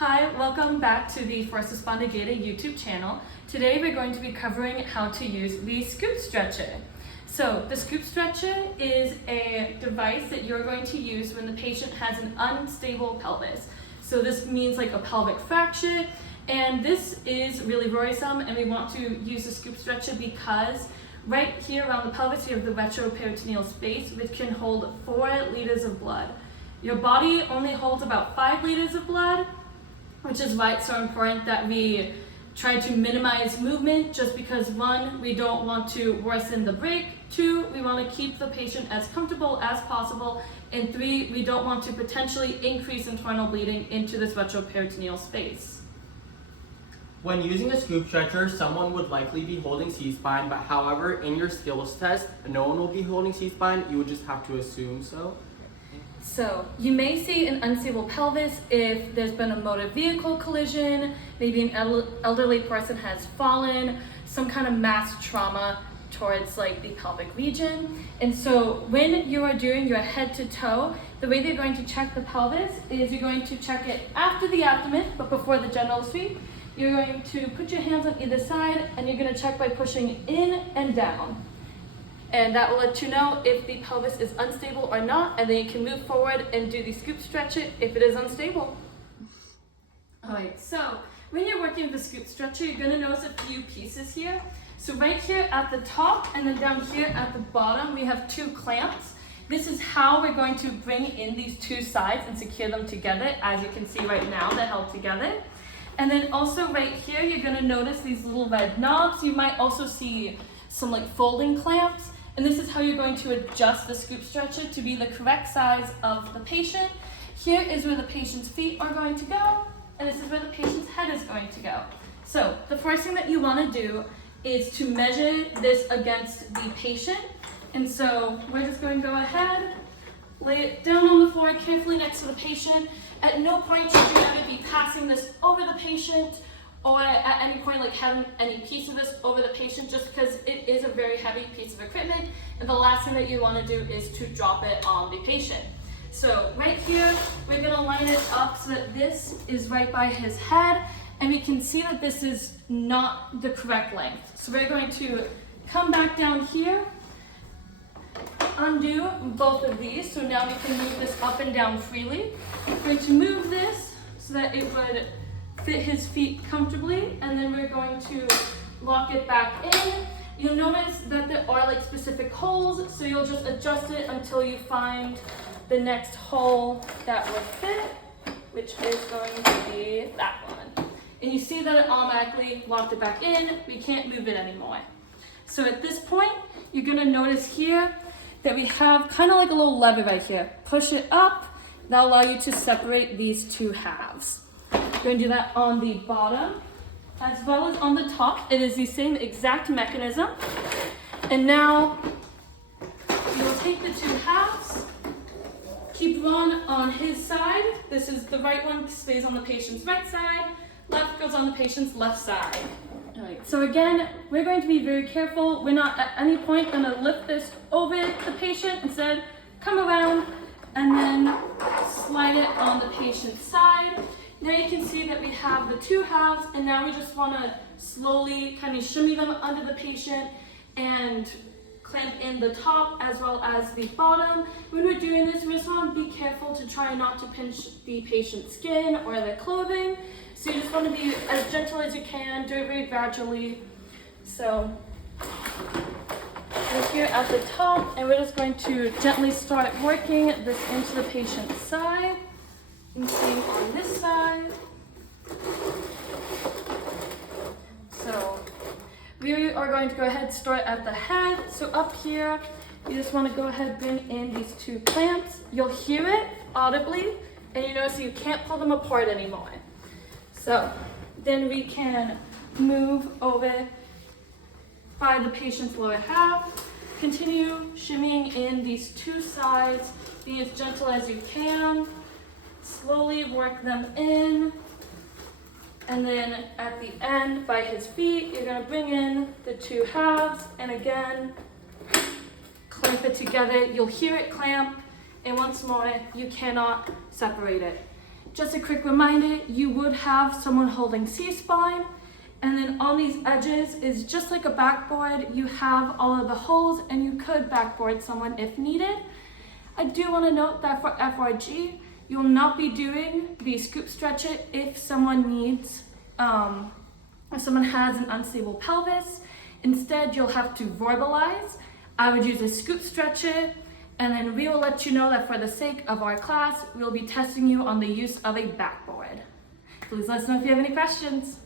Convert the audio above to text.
Hi, welcome back to the Force Spondygata YouTube channel. Today we're going to be covering how to use the scoop stretcher. So the scoop stretcher is a device that you're going to use when the patient has an unstable pelvis. So this means like a pelvic fracture, and this is really worrisome, and we want to use the scoop stretcher because right here around the pelvis you have the retroperitoneal space, which can hold 4 liters of blood. Your body only holds about 5 liters of blood, which is why it's so important that we try to minimize movement, just because 1, we don't want to worsen the break, 2, we want to keep the patient as comfortable as possible, and 3, we don't want to potentially increase internal bleeding into this retroperitoneal space. When using a scoop stretcher, someone would likely be holding C-spine, but however, in your skills test, no one will be holding C-spine. You would just have to assume so. So you may see an unstable pelvis if there's been a motor vehicle collision, maybe an elderly person has fallen, some kind of mass trauma towards like the pelvic region. And so when you are doing your head to toe, the way they're going to check the pelvis is you're going to check it after the abdomen, but before the general sweep. You're going to put your hands on either side, and you're going to check by pushing in and down. And that will let you know if the pelvis is unstable or not, and then you can move forward and do the scoop stretcher if it is unstable. Alright, so when you're working with the scoop stretcher, you're going to notice a few pieces here. So right here at the top and then down here at the bottom, we have 2 clamps. This is how we're going to bring in these 2 sides and secure them together. As you can see right now, they're held together. And then also right here, you're going to notice these little red knobs. You might also see some like folding clamps. And this is how you're going to adjust the scoop stretcher to be the correct size of the patient. Here is where the patient's feet are going to go, and this is where the patient's head is going to go. So the first thing that you want to do is to measure this against the patient. And so we're just going to go ahead, lay it down on the floor carefully next to the patient. At no point should you ever be passing this over the patient, or at any point like having any piece of this over the patient, just because it is a very heavy piece of equipment, and the last thing that you want to do is to drop it on the patient. So right here, we're going to line it up so that this is right by his head, and we can see that this is not the correct length. So we're going to come back down here, undo both of these, so now we can move this up and down freely. We're going to move this so that it would fit his feet comfortably, and then we're going to lock it back in. You'll notice that there are like specific holes, so you'll just adjust it until you find the next hole that will fit, which is going to be that one. And you see that it automatically locked it back in. We can't move it anymore. So at this point, you're gonna notice here that we have kind of like a little lever right here. Push it up, that'll allow you to separate these 2 halves. We're going to do that on the bottom as well as on the top. It is the same exact mechanism. And now we will take the 2 halves, keep one on his side. This is the right one, stays on the patient's right side. Left goes on the patient's left side. All right, so again, we're going to be very careful. We're not at any point going to lift this over the patient. Instead, come around and then slide it on the patient's side. Now you can see that we have the 2 halves, and now we just want to slowly kind of shimmy them under the patient and clamp in the top as well as the bottom. When we're doing this, we just want to be careful to try not to pinch the patient's skin or their clothing. So you just want to be as gentle as you can, do it very gradually. So we're here at the top, and we're just going to gently start working this into the patient's side. And same on this side. So we are going to go ahead and start at the head. So up here, you just want to go ahead and bring in these 2 clamps. You'll hear it audibly, and you notice you can't pull them apart anymore. So then we can move over by the patient's lower half. Continue shimmying in these 2 sides. Be as gentle as you can. Slowly work them in, and then at the end by his feet, you're going to bring in the 2 halves, and again clamp it together. You'll hear it clamp, and once more, you cannot separate it. Just a quick reminder, you would have someone holding C-spine, and then on these edges is just like a backboard. You have all of the holes and you could backboard someone if needed. I do want to note that for FRG, you will not be doing the scoop stretcher if someone needs, if someone has an unstable pelvis. Instead, you'll have to verbalize. I would use a scoop stretcher, and then we will let you know that for the sake of our class, we'll be testing you on the use of a backboard. Please let us know if you have any questions.